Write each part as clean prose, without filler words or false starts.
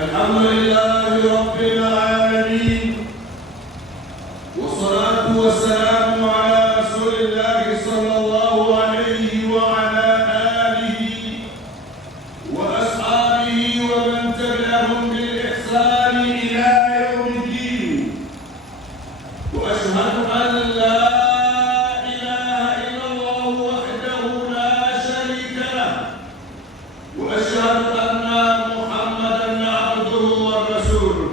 الحمد لله رب العالمين، والصلاة والسلام على رسول الله صلى الله عليه وعلى آله وأصحابه ومن تبعهم بالإحسان إلى يوم الدين. وأشهد أن لا إله إلا الله وحده لا شريك له، وأشهد أن محمدًا عبده ورسوله.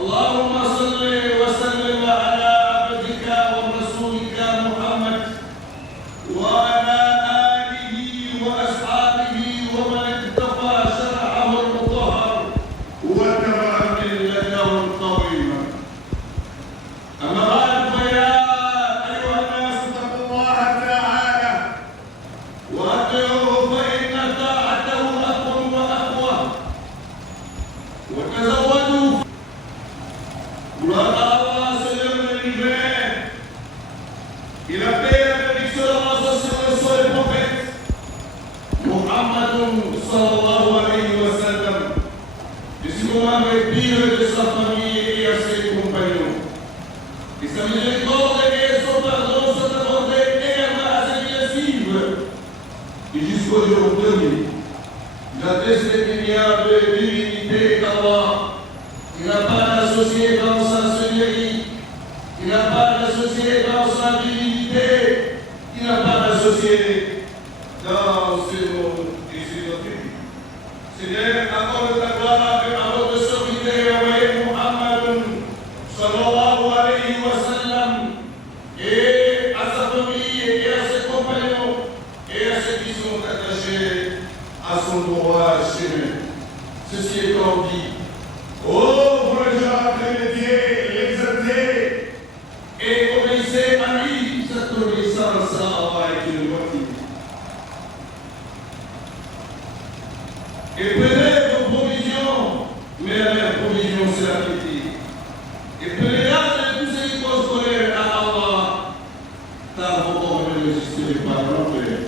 اللهم صل وسلم على عبدك ورسولك محمد وعلى آله وأصحابه ومن اقتفى شرعه المطهر واتبع ملته القويمة. أما بعد، فيا أيها الناس اتقوا الله تعالى وأطيعوه، فإن طاعته أقوم وأقوى. وتزودوا. Gloire à Allah, Seigneur de l'univers. Il a fait la bénédiction d'Allah sur le sol du prophète Muhammad sallallahu alayhi wa sallam, de ses compagnons, de sa famille et à ses compagnons. Et sa miséricorde et son pardon sont accordés également à ceux qui le suivent. Et jusqu'au jour dernier, j'atteste qu'il y a de divinité qu'Allah. Il n'a pas d'associé dans sa seigneurie, il n'a pas d'associé dans sa divinité, il n'a pas d'associé dans ce monde et ses attributs. Seigneur, accorde ta gloire à votre serviteur envoyé Muhammad sallallahu alayhi wa sallam, et à sa famille et à ses compagnons et à ceux qui sont attachés à son droit chemin. Ceci étant dit, ô voyageurs de Dieu, l'exalté, et obéissez à lui, cette obéissance à Allah est une motive. Et prenez vos provisions, mais la provision c'est la piété. Et prenez garde de tout ce qui cause colère à Allah, car vos corps ne résisterez pas à l'enfer.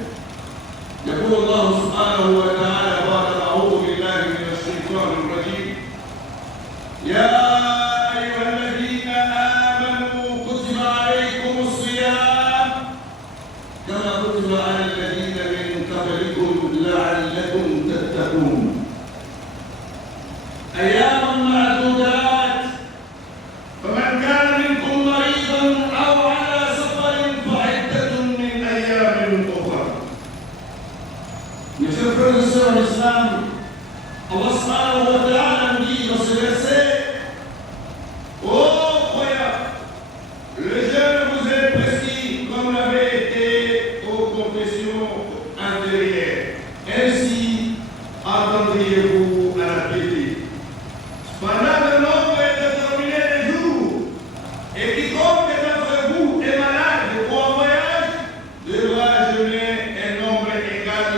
يقول الله سبحانه وتعالى بعد أعوذ بالله من الشيطان الرجيم: يا أيها الذين آمنوا كتب عليكم الصيام كما كتب على الذين من قبلكم لعلكم تتقون أياما معدودات، فمن كان منكم مريضا أو على سفر فعدة من أيام أخرى. Mes chers frères et sœurs en islam, Allah subhanahu wa ta'ala nous dit dans ce verset: ô croyants, le jeûne vous est prescrit comme l'avait été aux confessions antérieures. Ainsi attendriez-vous à la piété. Cependant, le nombre est déterminé des jours, et quiconque d'entre vous est malade ou en voyage devra jeûner un nombre égal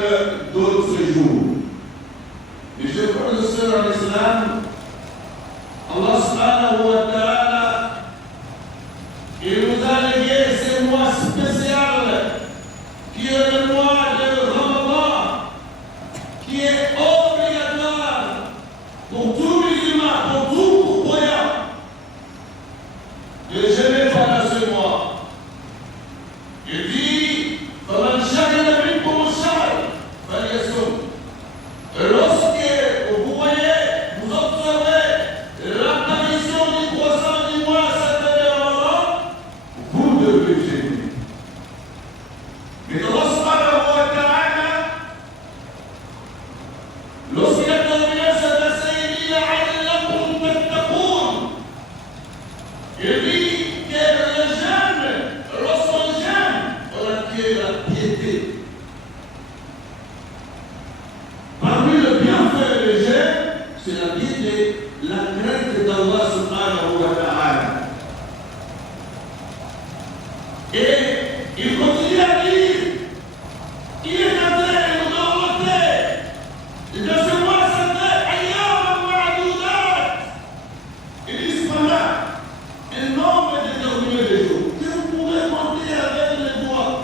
d'autres jours. Mes chers frères et sœurs en islam, Allah subhanahu wa ta'ala, il nous a légué ces mois spéciaux qui est le mois de Ramadan, qui est obligatoire pour tout musulman, pour tout croyant, de jeûner pendant ce mois. Il dit: فَمَنْ شَهِدَ مِنكُمُ الشَّهْرَ فَلْيَصُمْهُ. Lorsque vous voyez, vous observez l'apparition du croissant du mois cette année Ramadan, vous devez jeûner. Mais Allah subhanahu wa ta'ala, lorsqu'il a terminé ce verset, il dit: لَعَلَّكُمْ تَتَّقُونَ. Il dit que le jeûne, lorsqu'on jeûne, on acquiert la piété. Parmi le bienfait du jeûne, c'est la piété, la crainte d'Allah subhanahu wa ta'ala. Et il continue à dire, il est en train de nous demander de ce mois sacré, ayyam ma'doudat. Il dit cependant, un nombre déterminé de jours que vous pourrez compter avec les doigts.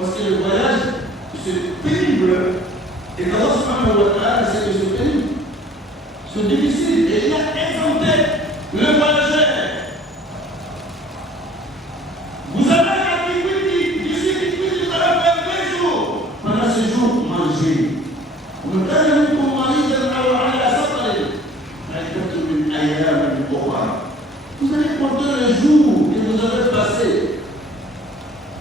Parce que le voyage, c'est pénible. Et Allah subhanahu wa ta'ala, c'est que c'est pénible. C'est difficile. Et il a exempté le voyageur. Vous avez la difficulté, vous allez faire 2 jours. Pendant ce jour, mangez. وكان منكم مريضا او على سفر فعدة من ايام اخرى. Vous allez compter les jours que vous avez passés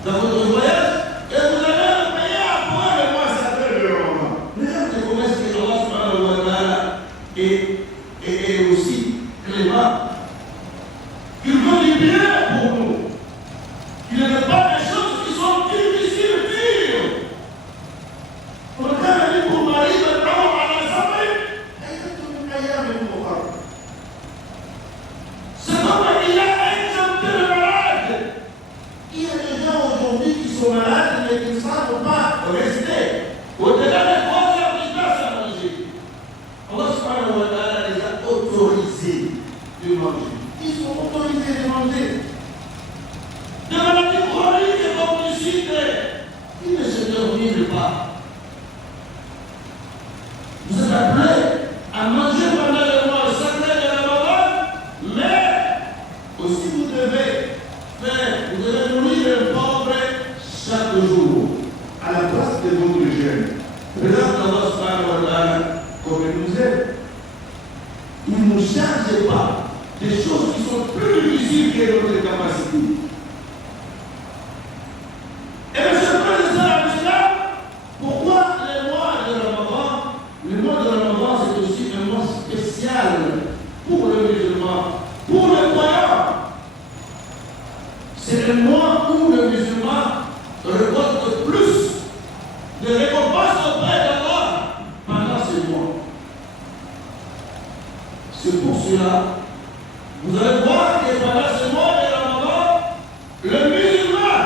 dans votre voyage et vous allez payer après le mois sacré de Ramadan. Regardez comment est-ce que Allah subhanahu wa ta'ala est aussi clément. Il veut du bien pour nous. Il ne veut pas des choses qui sont difficiles, dures. وكان منكم مريضا او على سفر عدة من ايام اخرى. C'est comme il a exempté le malade. Il y a des gens aujourd'hui qui sont malades mais qui ne savent pas rester au-delà des 3 heures du temps à manger. Allah subhanahu wa ta'ala les a autorisés de manger. Ils sont autorisés de manger. Des maladies chroniques et comme le sucre, ils ne se terminent pas. Vous êtes appelés à manger pendant le mois sacré de Ramadan, mais aussi vous devez nourrir le pauvre chaque jour, à la place de votre jeûne. Regarde Allah subhanahu wa ta'ala comme il nous aide. Il ne nous charge pas des choses qui sont plus difficiles que notre capacité. Et M. le Président l'Islam, pourquoi le mois de Ramadan? Le mois de Ramadan, c'est aussi un mois spécial pour le musulman, pour le croyant. C'est le mois où le musulman récolte plus de récompenses auprès d'Allah pendant ce mois. C'est pour cela, vous allez voir que pendant ce mois de Ramadan, le musulman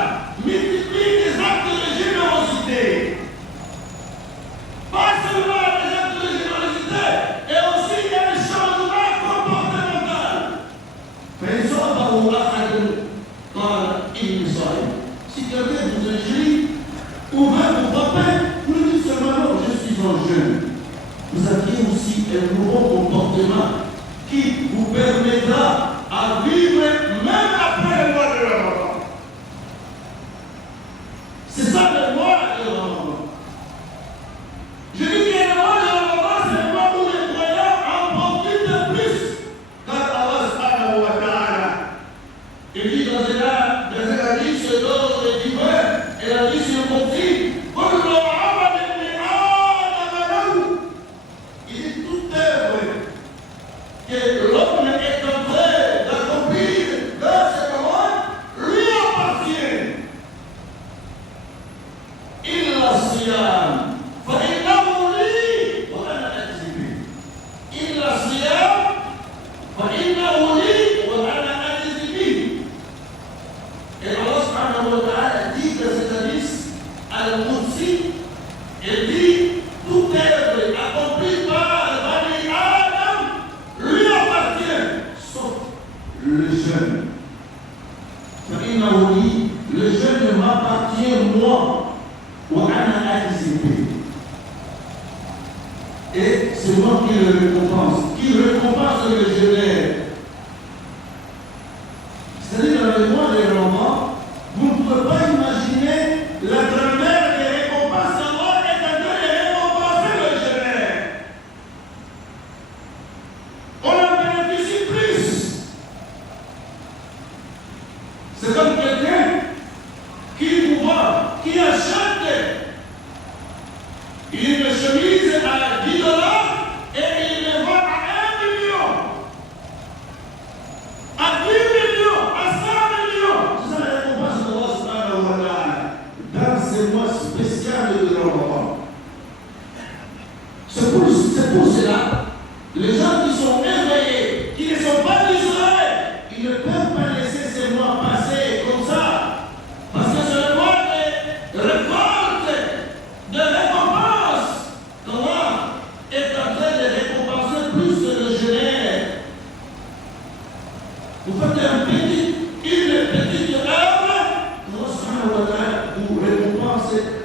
multiplie des actes de générosité. Pas seulement des actes de générosité, et aussi il y a des changements comportementaux. Si quelqu'un vous injurie ou va vous frapper, vous lui dites seulement non, je suis en jeûne. Vous avez aussi un nouveau comportement qui vous permettra à vivre même après le mois de Ramadan. C'est ça le mois de Ramadan. Je dis que le mois de Ramadan, c'est le mois où les croyants en profitent plus. Car Allah subhanahu wa ta'ala, il dit dans un hadith d'ordre divin, et la hadith sur le conflit, il dit toute œuvre que l'homme est en train d'accomplir dans ce moment lui appartient. Il la siyam, فإنه لي وأنا أجزي به. Il la siyam, فإنه لي وأنا أجزي به. Et Allah subhanahu wa ta'ala dit dans cet hadith al-Qudsi, il dit toute œuvre accomplie par Bani Adam lui appartient, sauf le jeûne. فإنه لي, le jeûne m'appartient moi, وأنا أجزي به. Et c'est moi qui le récompense le jeûneur. C'est-à-dire dans le mois de Ramadan, vous ne pouvez pas imaginer la grandeur des récompenses d'Allah est en train de récompenser le jeûneur. On en bénéficie plus. C'est comme quelqu'un qui vous vend, qui achète une chemise à $10 et il le vend à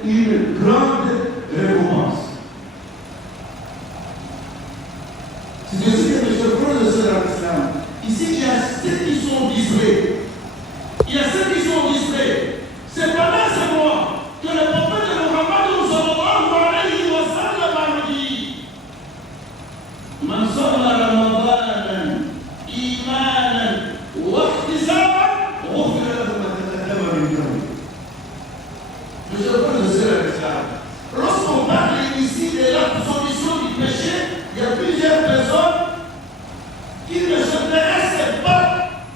une grande récompense. C'est ainsi que M. Professeur Al-Islam, ici il y a ceux qui sont distraits. Il y a ceux qui sont distraits. C'est pendant ce mois que le prophète Muhammad sallallahu alayhi wa sallam a dit Man salla Ramadanan imanan wa ihtisaban ghufira lahu ma taqaddama min dhanbi. Monsieur le professeur Al-Islam, lorsqu'on parle ici de l'absolution du péché, il y a plusieurs personnes qui ne s'intéressent pas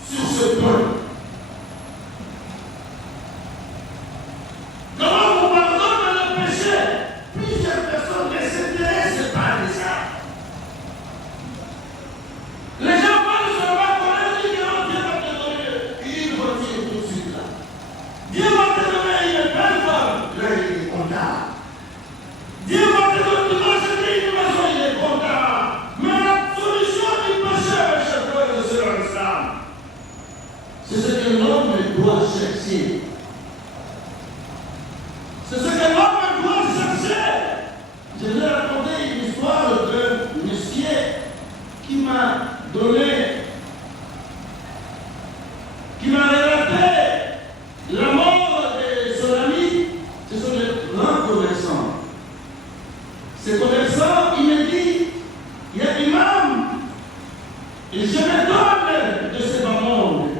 sur ce point. Comment vous pardonne le péché? Plusieurs personnes ne s'intéressent pas de ça. Les gens parlent seulement pour leur dire que Dieu va te donner une voiture tout de suite là. Dieu va te donner une belle femme, là il est content. Dieu va te donner une maison, il est content. Mais la solution du péché, mes chers frères et sœurs en islam, c'est ce que l'homme doit chercher. C'est ce que l'homme doit chercher. Je vais raconter une histoire d'un monsieur qui m'a relaté la mort de son ami. Ce sont des grands commerçants. Ces commerçants, il me dit, il y a imam, et je me donne de ce bas monde.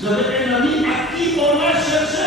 J'avais un ami à qui on a cherché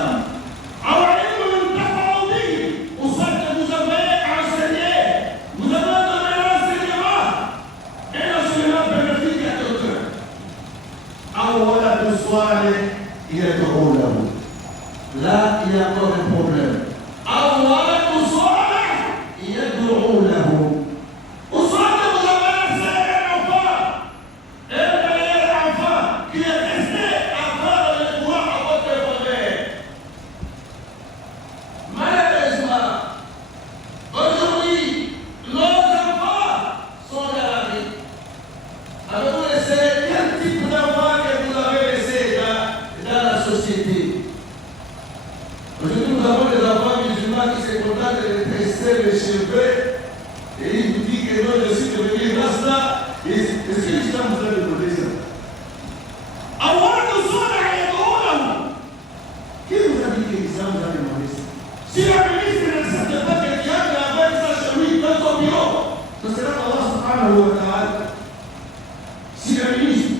l'islam. Alors, ou soit que vous avez enseigné, vous avez donné l'enseignement, et l'enseignement bénéfique à quelqu'un. Alors, voilà le soir, il y a de problème. Là, il y a encore un problème. Alors, voilà le soir, il y a de problème. Ou soit que vous avez laissé un enfant qui est resté avant de pouvoir à votre bonheur. Malheureusement, aujourd'hui, nos enfants sont dans la vie. Avez-vous laissé quel type d'enfant que vous avez laissé dans la société? Aujourd'hui, nous avons des enfants musulmans qui se contentent de tresser les cheveux et ils vous disent que non, je suis devenu rasta. Est-ce que l'islam vous a demandé ça? Qui vous a dit que l'islam vous a demandé ça? Si la ministre n'accepte pas que Diable avec ça chez lui dans son bureau, ce sera Allah subhanahu wa ta'ala. Si la ministre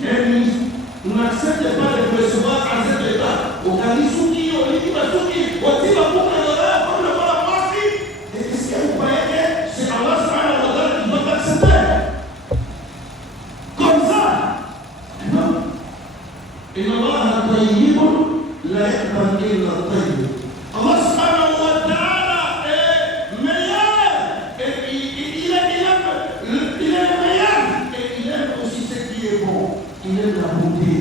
n'accepte pas de recevoir à cet état, au Kanisuki, au Likimasuki, au Tibabuka, comme le voilà Masi, est-ce que vous croyez que c'est Allah subhanahu wa ta'ala qui doit accepter? Comme ça? Non. Et Allah la yaqbal illa tayyib. Allah subhanahu wa ta'ala est meilleur et il est le meilleur et il aime aussi ce qui est bon. Il aime la beauté.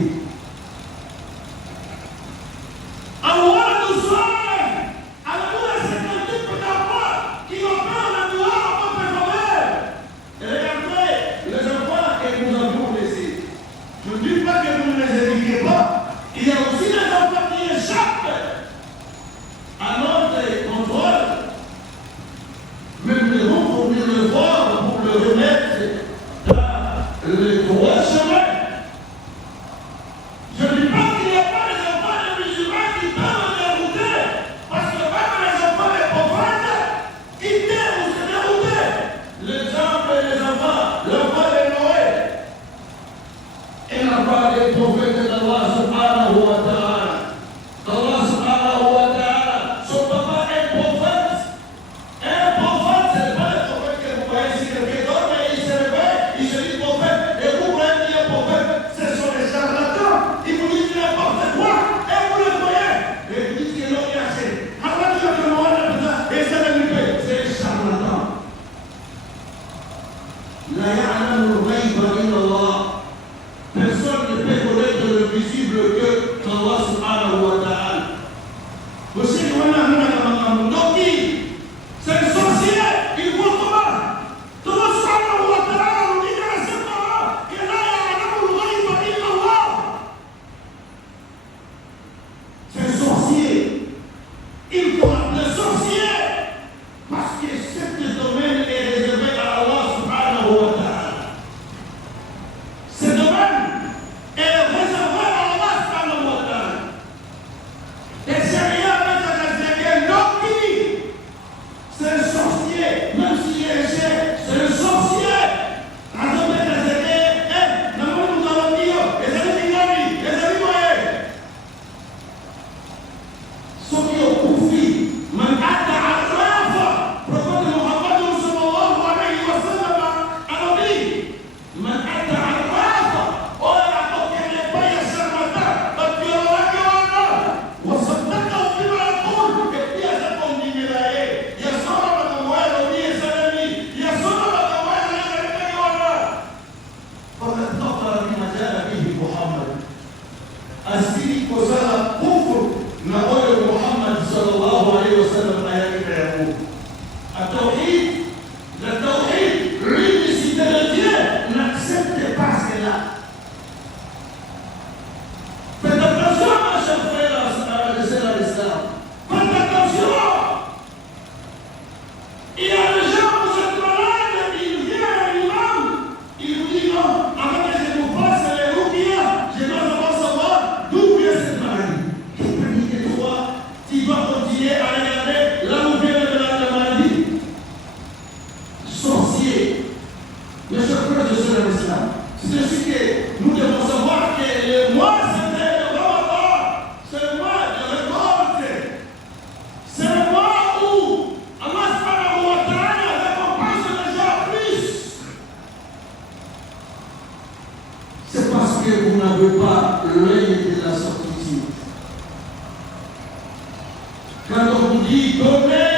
Quand on vous dit donnez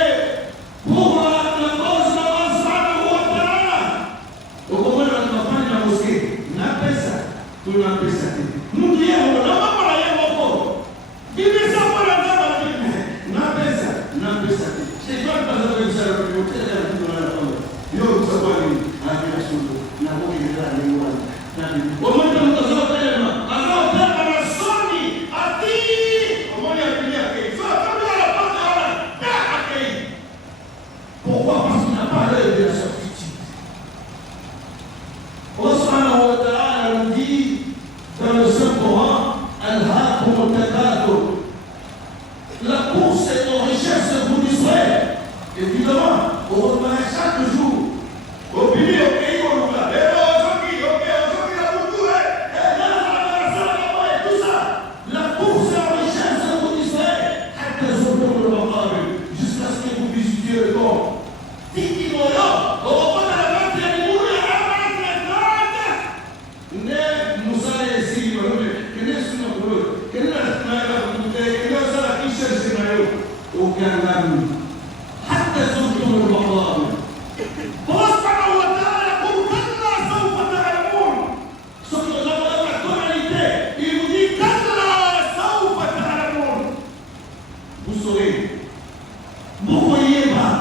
pour la cause d'Allah subhanahu wa ta'ala, au moment de la campagne de la mosquée, n'appelle ça, tout n'appelle ça. Nous disons, on n'a pas parlé à mon il ne sait pas la dame, n'appelle ça, n'appelle ça. C'est pas parce que ça va vous faire la vie de la femme. Yo, vous savez, la vie de la n'a pas été là, les mois. Au moment de la campagne, pourquoi? Parce qu'il n'a pas l'œil de la certitude. Allah subhanahu wa ta'ala nous dit dans le Saint-Coran, Al-Haakum al-Takathur. La course aux richesses vous distraire. Évidemment, on reprend chaque jour. Au pays, au pays, on reprend. La course aux richesses vous distraire. Jusqu'à ce que vous visitiez le corps. حتى زرتم المقابر الله سبحانه وتعالى يقول كلا سوف تعلمون سوف تعلمون il vous dit كلا سوف تعلمون vous saurez vous voyez pas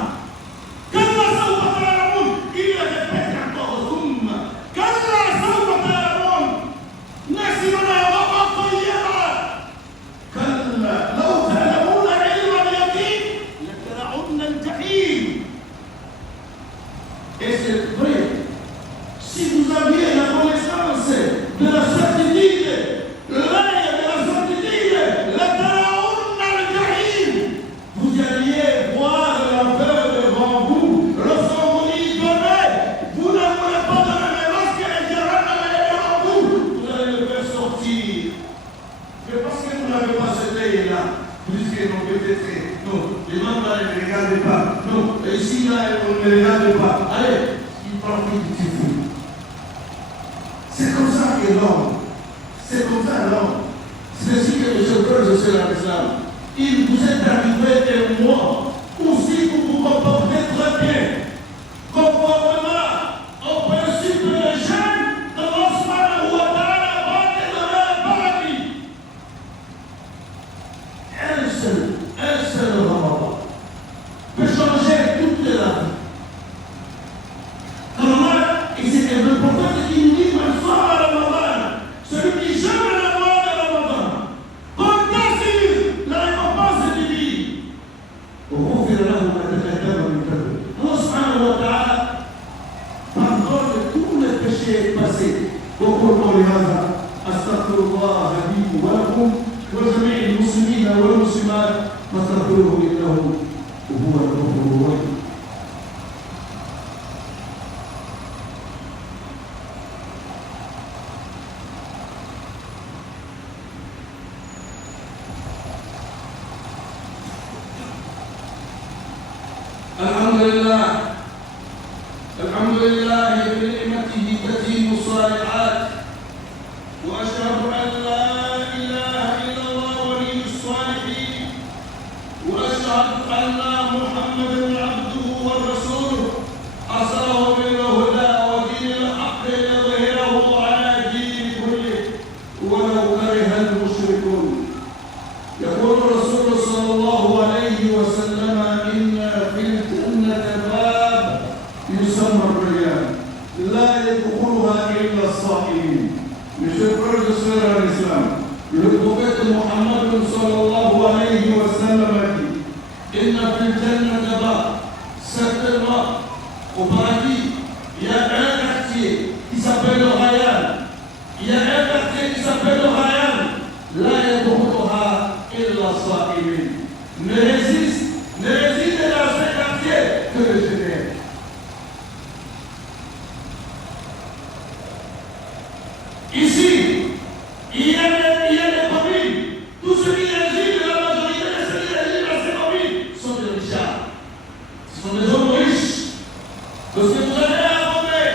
كلا سوف تعلمون il répète encore ثم كلا سوف تعلمون نسينا وقضينا كلا لو تعلمون علم اليقين لترون الجحيم. Et c'est vrai, si vous aviez la connaissance de la certitude, l'œil de la certitude, لترون الجحيم, vous alliez voir l'enfer devant vous. Lorsqu'on vous dit donnez, vous ne voulez pas donner, mais lorsque les Jahannam est devant vous, vous allez le faire sortir. Mais parce que vous n'avez pas cet œil-là, puisque non, peut-être, non, les membres ne les regardent pas, non, et ici, là, on ne les regarde pas. Allez, il profite du fou. C'est comme ça que l'homme, c'est comme ça l'homme. C'est ainsi que le chauffeur de l'islam, il vous est arrivé un mois où si vous vous comportez très bien, conformément au principe de jeûne, Allah subhanahu wa ta'ala va te donner un paradis. Un seul Ramadan peut changer toute la vie. Et c'est important qu'il nous dise bonsoir à Ramadan. Celui qui jeûne le mois de Ramadan, comptez sur la récompense divine. Allah subhanahu wa ta'ala pardonne tous les péchés passés. وقولوا قولي هذا استغفر الله لي ولكم ولجميع المسلمين والمسلمات فاستغفروه انه هو الغفور الرحيم. الحمد لله بنعمته تتم الصالحات واشهد ان لا اله الا الله ولي الصالحين واشهد ان محمدا عبده ورسوله ارسله بالهدى ودين الحق ليظهره على الدين كله ولو كره المشركون. يقول الرسول صلى الله عليه وسلم ان في الجنه باب يسمى الريان لا يدخلها الا الصائمين. Monsieur le frère de sœur à l'islam, le prophète Mohammed sallallahu alayhi wa sallam a dit inna fil jannati bab, certainement au paradis il y a un quartier qui s'appelle le Rayyan. Il y a un quartier qui s'appelle le Rayyan. La yadkhuluha illa as-sa'imin. Ne réside dans ce quartier que le jeûneur. Ici, il y a des communes. Tous ceux qui résident, la majorité de ceux qui résident dans ces communes sont des richards. Ce sont des hommes riches. Parce que vous allez à Bombay,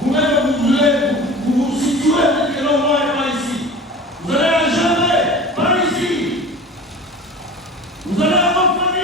vous-même vous vous situez que le roi n'est pas ici. Vous allez à Jamais, pas ici. Vous allez à votre famille.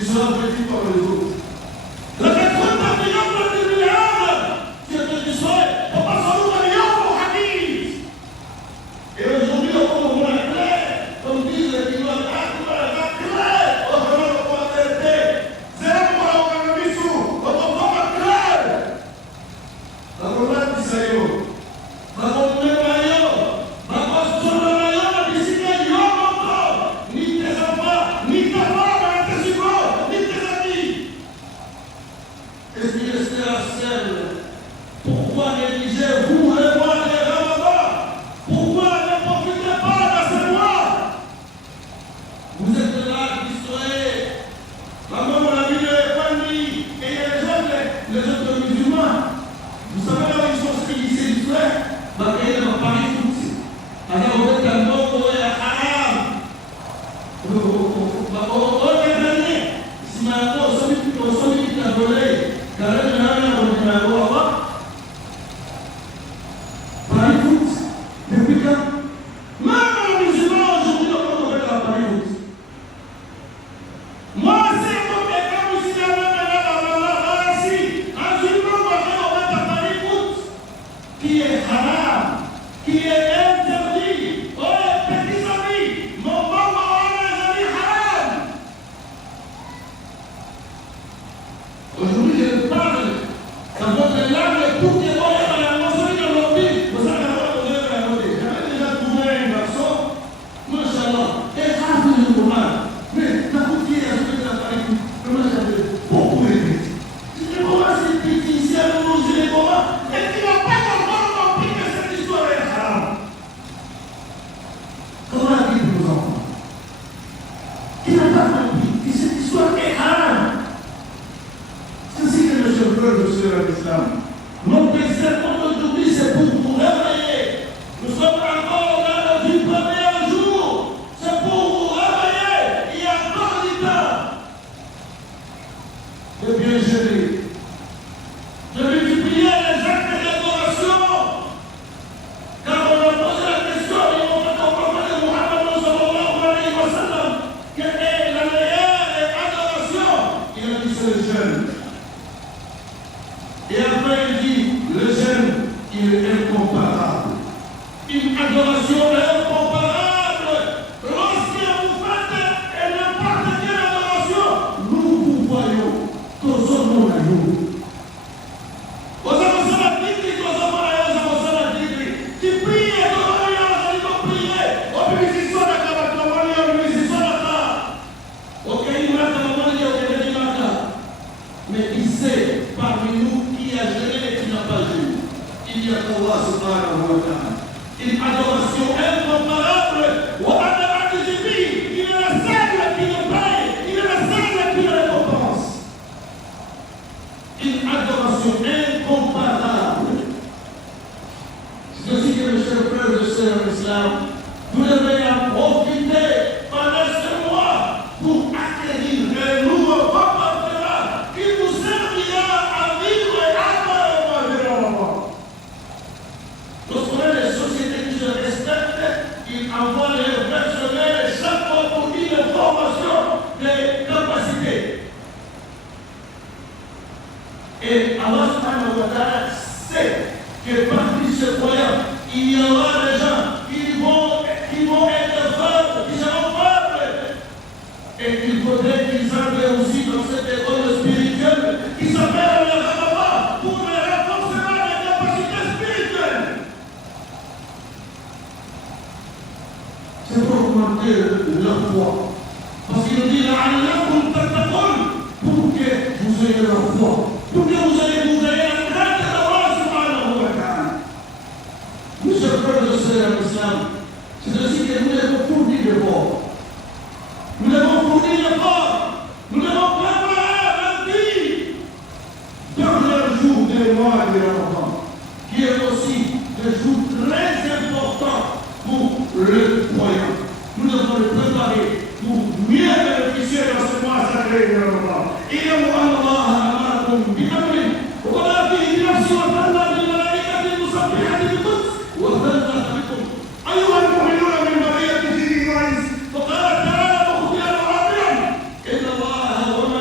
tu seras petit comme les autres. La personne qui a fait le milliard, c'est que tu serais, on passe au milliard pour Hadith. Et aujourd'hui, on voit la clé, comme disent les qui doivent la clé, on va la vérité. C'est là qu'on va avoir le bisou, on va voir la clé. La roulade du Sayo, la roulade du Mayo, la posture de Mayo, la discipline du homme, ni tes enfants, ni ta femme, ni tes support, ni tes amis. Est-ce qu'il restait la selle? Pourquoi négligez-vous les mois des Ramadan? Pourquoi ne profitez pas de ces mois? Vous êtes là qui soyez. La maman l'a vu de famille et les autres musulmans. Vous savez là où ils sont civilisés du frère? Bah, il y a Paris foot. Alors, vous êtes un bon pour les Arabes. On est gagné. Si maintenant, on s'en dit qu'il a volé, car elle n'a rien on dit à voir. Paris foot. Depuis quand? Même les musulmans aujourd'hui, on va faire la Paris foot. Moi, c'est mon état musulman, ici. Un musulman va faire la Paris foot. Qui est haram, qui est interdit. Oh, petits amis, mon maman a les amis haram. Aujourd'hui, je parle dans votre langue, tout est bon dans la maison de l'objet. Vous savez avoir posé la côté. J'avais déjà trouvé un garçon, Masha'Allah, et rafle le Coran. Mais la coutier a fait la Paris foot. Comment j'avais beaucoup aimé. Je dis, comment c'est petit ici à nous, je les comment? Et qui n'a pas compris que cette histoire est haram. Comment dire nos enfants? Qui n'a pas compris que cette histoire est haram? C'est ainsi que mes chers frères de sœurs en islam. Notre sermon d'aujourd'hui, c'est pour vous réveiller. Nous sommes encore dans le premier jour. C'est pour vous réveiller. Il y a encore du temps. De bien gérer. De multiplier les actes d'adoration. Car on a posé la question, et on va comprendre de Muhammad sallallahu alayhi wa sallam, quelle est la meilleure adoration? Il a dit c'est le jeûne. Et après il dit, le jeûne, il est incomparable. Une adoration incomparable. Lorsque vous faites n'importe quelle adoration, nous vous voyons, tous sommes à nous. Mais il sait parmi nous qui a géré et qui n'a pas géré. Il y a Allah subhanahu wa ta'ala. Une adoration incomparable. Il est le seul qui le paye. Il est le seul qui le récompense. Une adoration incomparable. C'est ainsi que mes chers frères et sœurs en islam, vous devez en profiter pendant ce mois pour acquérir un nouveau comportement qui vous servira à vivre et à l'environnement. Lorsqu'on a des sociétés qui se respectent, ils envoient les personnels chaque fois pour une formation des capacités. Et Allah subhanahu wa ta'ala sait que parmi ces croyants, il y aura des gens qui vont être faibles, qui seront faibles. Et il faudrait qu'ils entrent aussi dans cette école spirituelle qui s'appelle le Ramadan pour le renforcement des capacités spirituelles. C'est pour augmenter leur foi. Parce qu'il dit pour que vous ayez leur foi. Pour que vous ayez la crainte d'Allah subhanahu wa ta'ala. Nous sommes frères de sœurs en islam. C'est ainsi que nous devons fournir l'effort. Nous devons fournir l'effort. Nous devons préparer la vie dans le jour des mois et des Ramadan, qui est aussi un jour très important pour le croyant. Nous devons le préparer pour mieux bénéficier dans ce mois sacré de Ramadan. بأمر ولا فيه نفس وثنى بالملائكة المسبحة بالقدس وثنى بكم أيها المؤمنون من بقية دين الرئيس فقال تعالى مخبرا وعاملا إن الله وما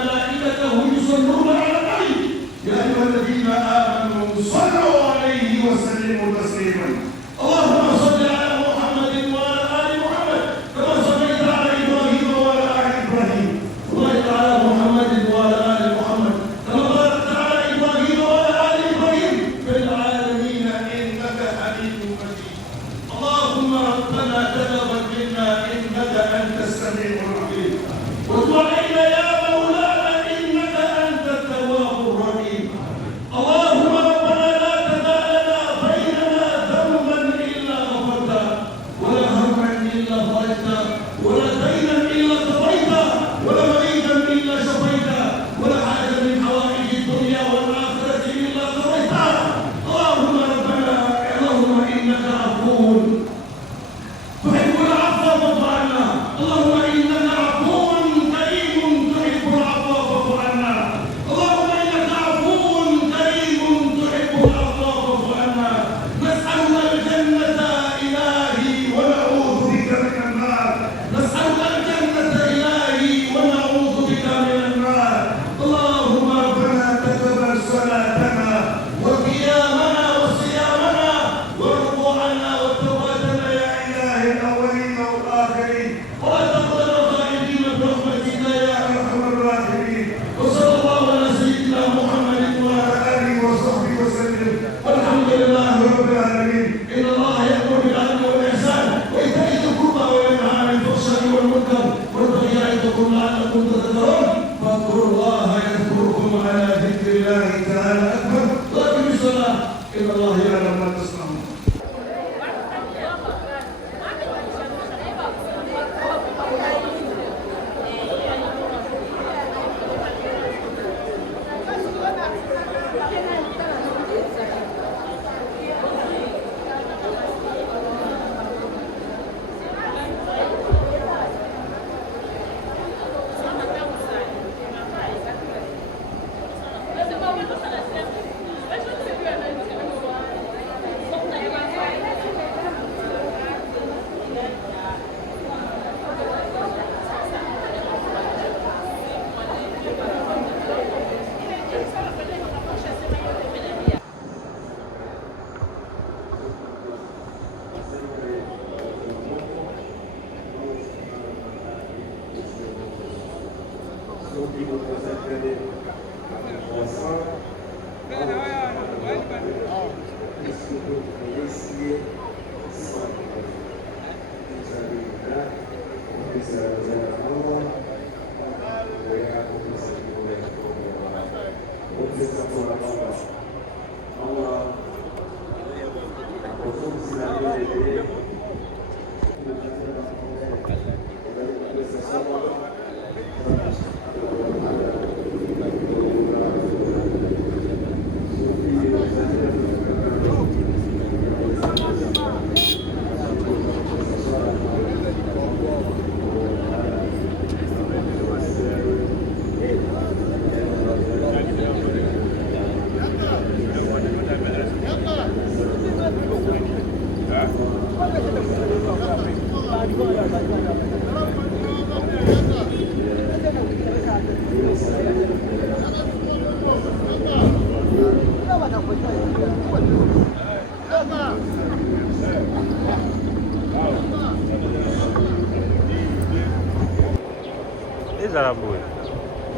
ezala boye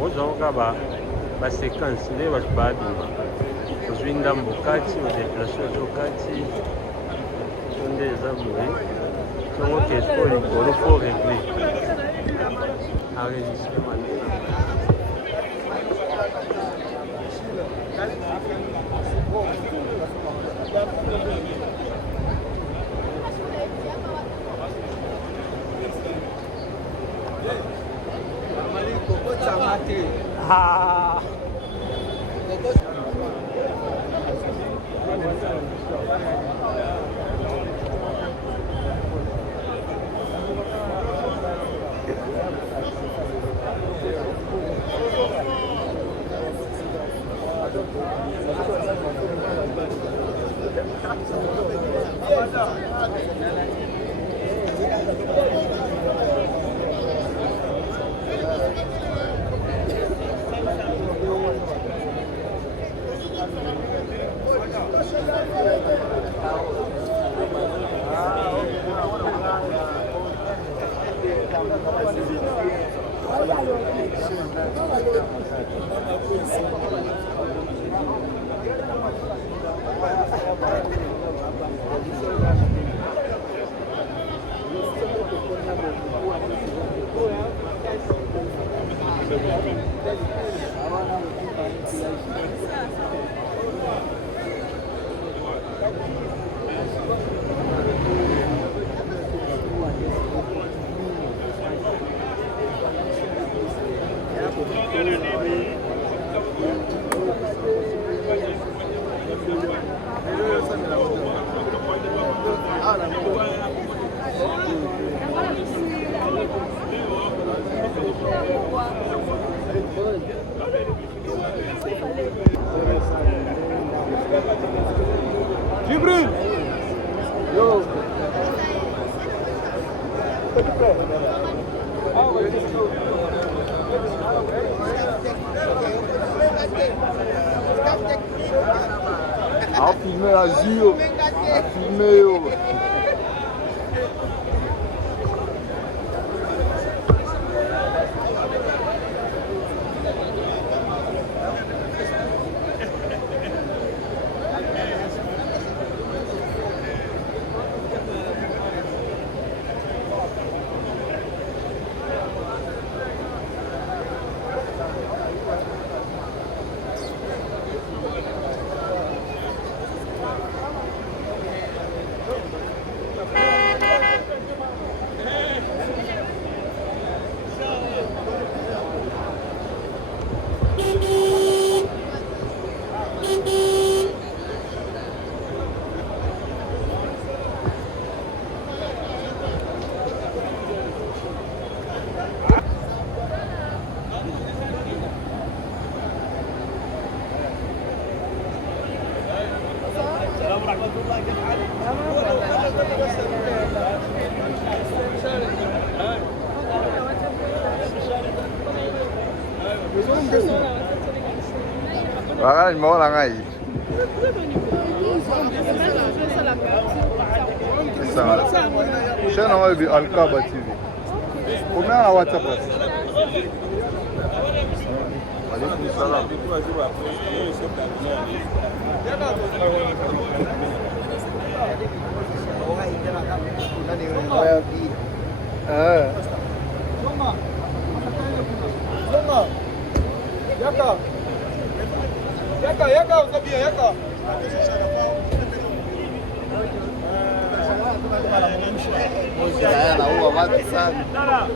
ozwaka baséquence nde bato babima ozwi ndambo kati odeplace ozo kati so nde eza boye songo kesko likolo fo regle enregistrement Ah. Jibril! Yo! A filmé Azio! A filmé yo! Wakala nimeona ngai. Sawa. Shana wapi Alkaba TV. Combien à WhatsApp? Alaikum salam. Yaka, usabia yaka. Anaua watu sana.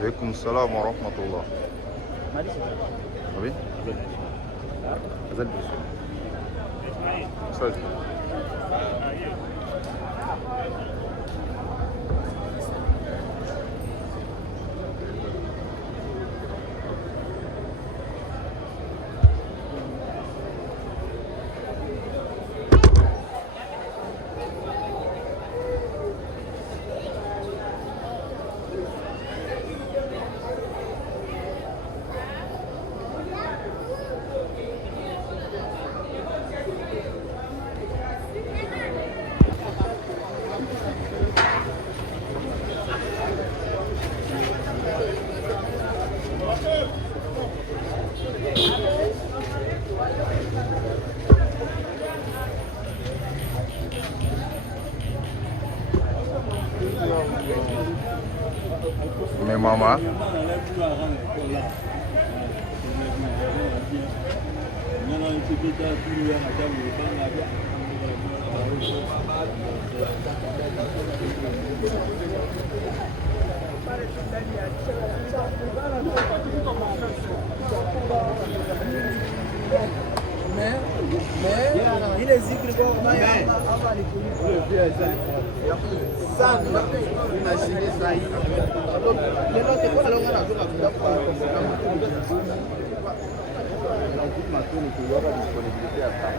Alaikum salam wa rahmatullah. Oui. Mais maman. Ile zikri kwa maya hapa alikuwa sana unashirika hii leo teko alonga na kutoka kwa na ukuma tu ni kuwapa disponibility ya sana.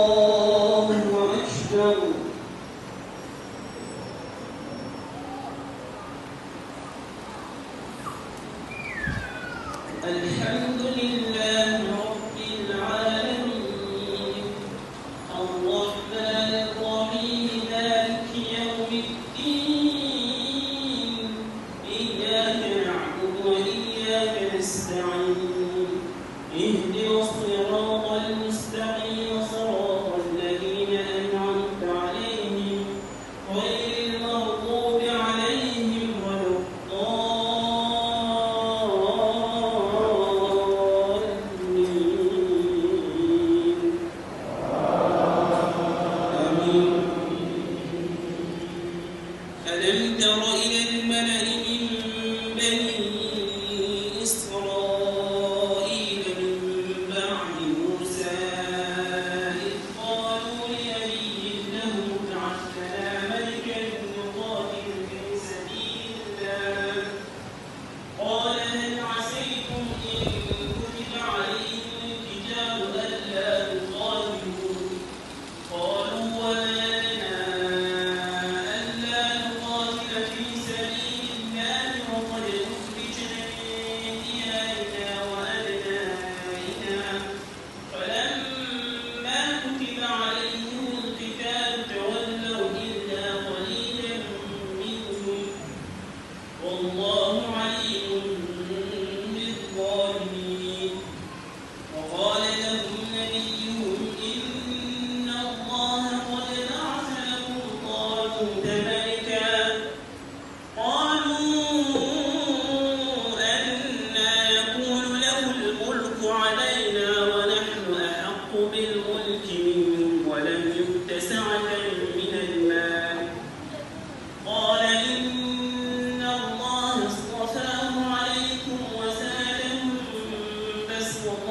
الله أكبر الحمد لله رب العالمين الرحمن الرحيم مالك يوم الدين إياك نعبد وإياك نستعين اهدنا الصراط المستقيم صراط الذين أنعمت عليهم غير المغضوب عليهم ولا الضالين آمين. ألم تر إلى الملأ من بني إسرائيل من بعد موسى إذ قالوا لنبي له ابعث لنا ملكا نقاتل في سبيل الله قال هل عسيتم إن كتب عليكم القتال ألا تقاتلوا قالوا وما لنا ألا نقاتل في سبيل الله وقد أخرجنا من ديارنا وأبنائنا فلما كتب عليهم القتال تولوا إلا قليلا منهم والله عليم بالظالمين وقال لهم نبيهم إن الله قد بعث لكم طالوت ملكا قالوا أنى يكون له الملك علينا ونحن أحق بالملك منه ولم يؤت سعة من المال قال إن الله اصطفاه عليكم وزاده بسطة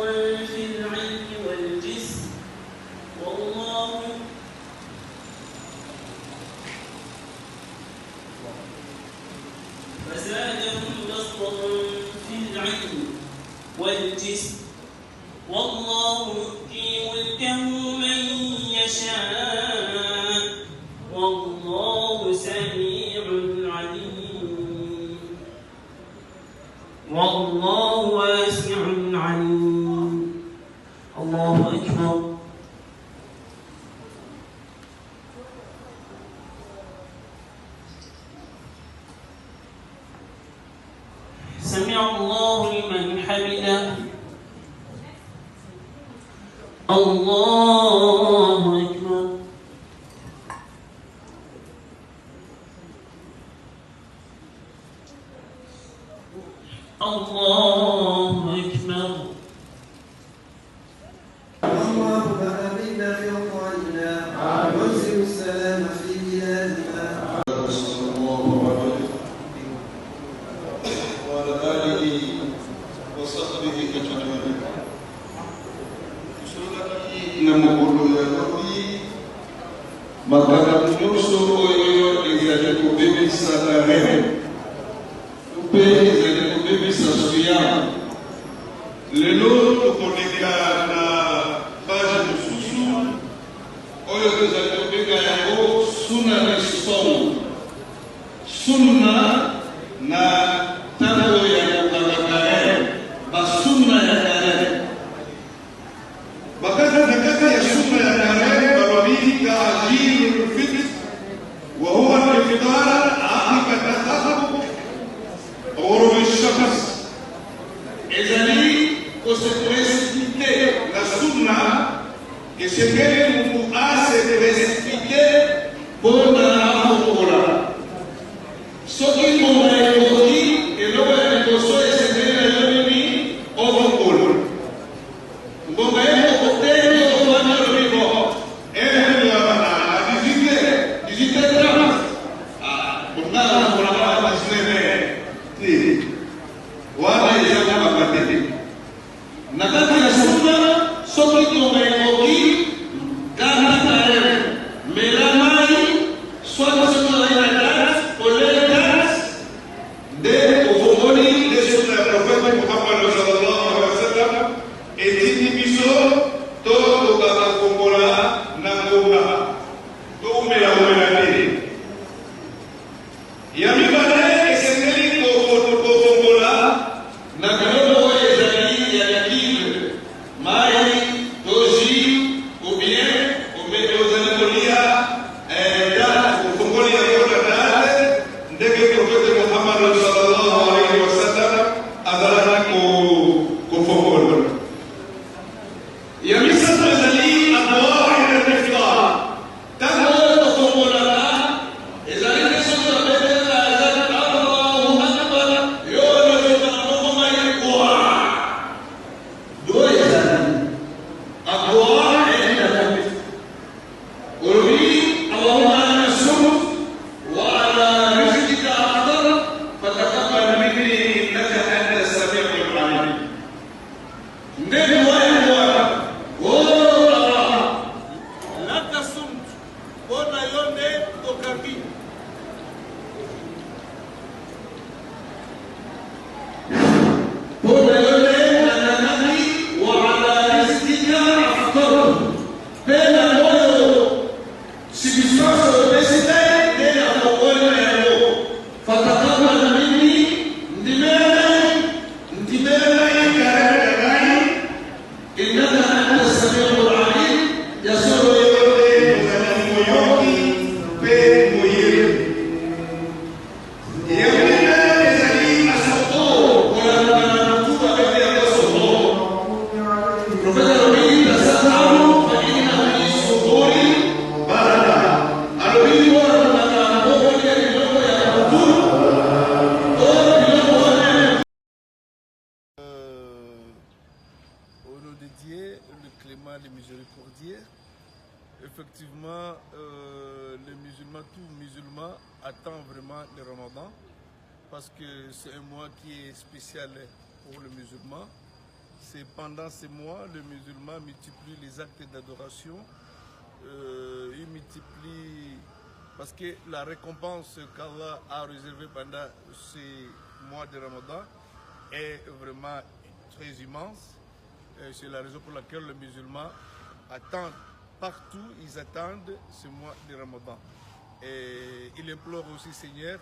في العلم والجسم والله والله يؤتي ملكه من يشاء والله سميع عليم والله واسع عليم الله أكبر سمع الله لمن حمده الله أكبر الله أكبر اللهم آمنا في أوطاننا وانزل السلام في بلادنا صلى الله عليه وعلى آله وصحبه أجمعين. Namukulu ya Rabbi, maka nyusu oyo ezali kobebisa kareme mpe ezali kobebisa suya. Lelo tokoleka na page mosusu oyo tozali kobenga yango suna reston sunna na ntango ya kokanga kareme basuna ya kareme bakaka ya sunna ya kareme balobili taajil lfitr وهو الإفطار عقب تخطب غروب الشمس. إذا qu'on se précipiter la sunna, que ce qu'elle nous a se précipiter pour la Mokola. Ce qui nous a évoqué, et l'on a évoqué, c'est que nous avons mis au Mokola. Nous avons évoqué, nous avons mis au Mokola. Et nous avons à 18h30. Pour nous, nous avons à 19h. Voilà, il y a un paquet. Nakati ya sunna soki tumeoki kana tarehe melamai swali soki la gas ole gas de ovomoni de sunna ya prophète Muhammad sallallahu alaihi wasallam etini biso to baba kombola na ngomba to umela ni ya mibale esengeli ko kombola na kano ezali entier. Effectivement, les musulmans, tout musulman attend vraiment le Ramadan parce que c'est un mois qui est spécial pour le musulman. C'est pendant ces mois, le musulman multiplie les actes d'adoration. Il multiplie parce que la récompense qu'Allah a réservée pendant ces mois de Ramadan est vraiment très immense. C'est la raison pour laquelle les musulmans attendent partout, ils attendent ce mois de Ramadan. Et il implore aussi Seigneur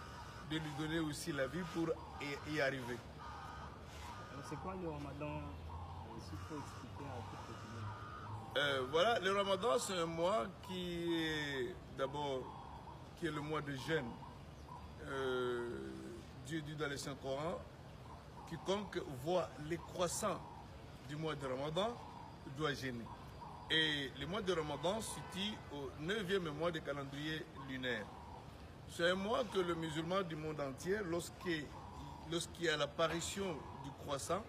de lui donner aussi la vie pour y arriver. C'est quoi le Ramadan? S'il faut expliquer à tout le monde. Voilà, le Ramadan c'est un mois qui est d'abord le mois de jeûne. Dieu dit dans le Saint-Coran, quiconque voit les croissants du mois de Ramadan doit jeûner. Et le mois de Ramadan se situe au 9e mois du calendrier lunaire. C'est un mois que le musulman du monde entier, lorsqu'il y a l'apparition du croissant,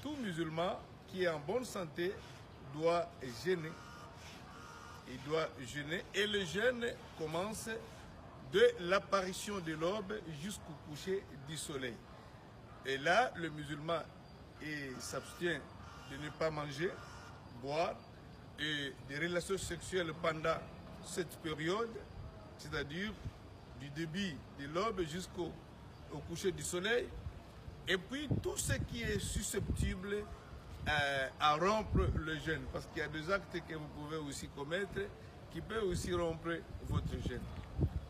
tout musulman qui est en bonne santé doit jeûner. Il doit jeûner et le jeûne commence de l'apparition de l'aube jusqu'au coucher du soleil. Et là, le musulman s'abstient de ne pas manger, boire et des relations sexuelles pendant cette période, c'est-à-dire du début de l'aube jusqu'au coucher du soleil. Et puis tout ce qui est susceptible à rompre le jeûne, parce qu'il y a des actes que vous pouvez aussi commettre qui peuvent aussi rompre votre jeûne.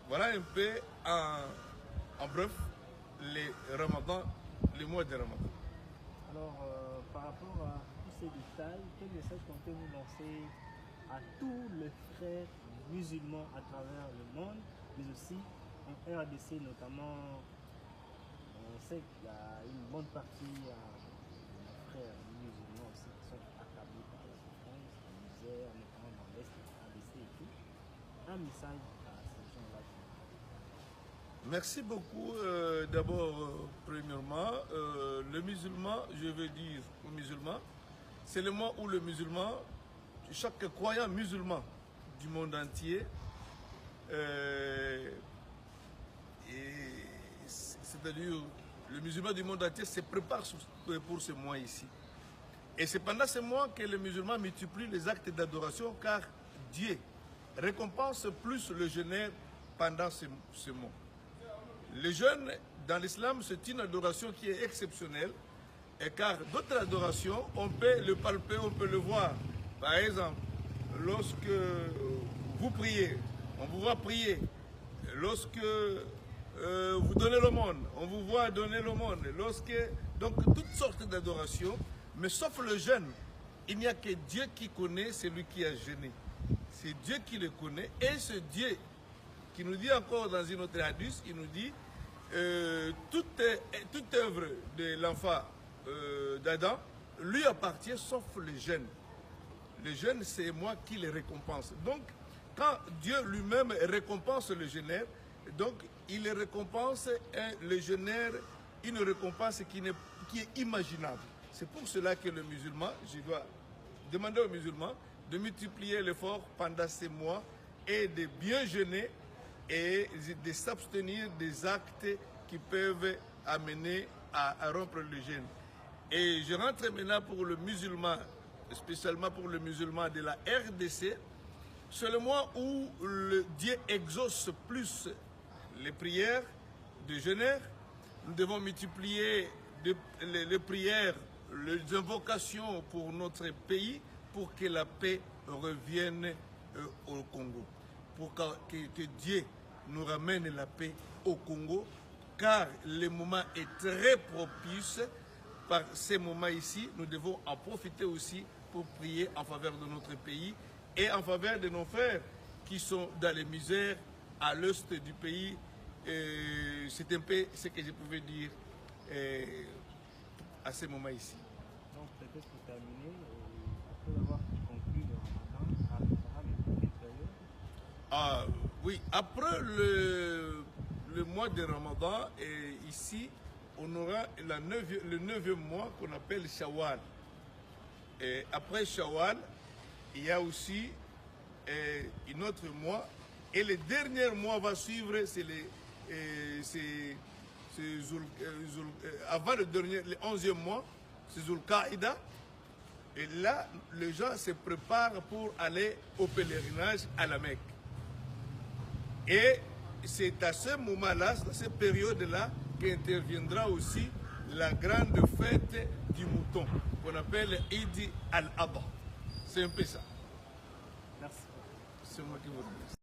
Voilà un peu en bref les mois de Ramadan. Alors, par rapport à tous ces détails, quel message comptez vous lancer à tous les frères musulmans à travers le monde, mais aussi en RDC notamment? On sait qu'il y a une bonne partie de nos frères musulmans aussi qui sont accablés par la souffrance, la misère, notamment dans l'Est, RDC et tout. Un message à ces gens-là. Merci beaucoup. D'abord, premièrement, le musulman, je veux dire aux musulmans, c'est le mois où le musulman, chaque croyant musulman du monde entier, c'est-à-dire le musulman du monde entier se prépare pour ce mois ici. Et c'est pendant ce mois que les musulmans multiplient les actes d'adoration car Dieu récompense plus le jeûneur pendant ce mois. Le jeûne dans l'islam, c'est une adoration qui est exceptionnelle, et car d'autres adorations, on peut le palper, on peut le voir. Par exemple, lorsque vous priez, on vous voit prier. Lorsque vous donnez l'aumône, on vous voit donner l'aumône. Donc toutes sortes d'adorations, mais sauf le jeûne. Il n'y a que Dieu qui connaît celui qui a jeûné. C'est Dieu qui le connaît, et ce Dieu qui nous dit encore dans une autre hadith, il nous dit toute œuvre de l'enfant d'Adam lui appartient sauf le jeûne. Le jeûne, c'est moi qui le récompense. Donc, quand Dieu lui-même récompense le jeûneur, donc il récompense le jeûneur une récompense qui est imaginable. C'est pour cela que le musulman, je dois demander aux musulmans de multiplier l'effort pendant ces mois et de bien jeûner et de s'abstenir des actes qui peuvent amener à rompre le jeûne. Et je rentre maintenant pour le musulman, spécialement pour le musulman de la RDC. C'est le mois où le Dieu exauce plus les prières de jeûneurs. Nous devons multiplier les prières, les invocations pour notre pays pour que la paix revienne au Congo. Pour que Dieu nous ramène la paix au Congo, car le moment est très propice. Par ces moments ici, nous devons en profiter aussi pour prier en faveur de notre pays et en faveur de nos frères qui sont dans les misères à l'est du pays. C'est un peu ce que je pouvais dire à ce moment ici. Donc peut-être pour terminer, après avoir conclu le Ramadan, à quelle période? Oui, après le mois de Ramadan, et ici, on aura le 9e mois qu'on appelle Shawwal. Et après Shawwal, il y a aussi un autre mois. Et le dernier mois va suivre, c'est avant le 11e mois, c'est Zulqaïda. Et là, les gens se préparent pour aller au pèlerinage à la Mecque. Et c'est à ce moment-là, à cette période-là, qu'interviendra aussi la grande fête du mouton, qu'on appelle Eid al-Adha. C'est un peu ça. Merci. C'est moi qui vous remercie.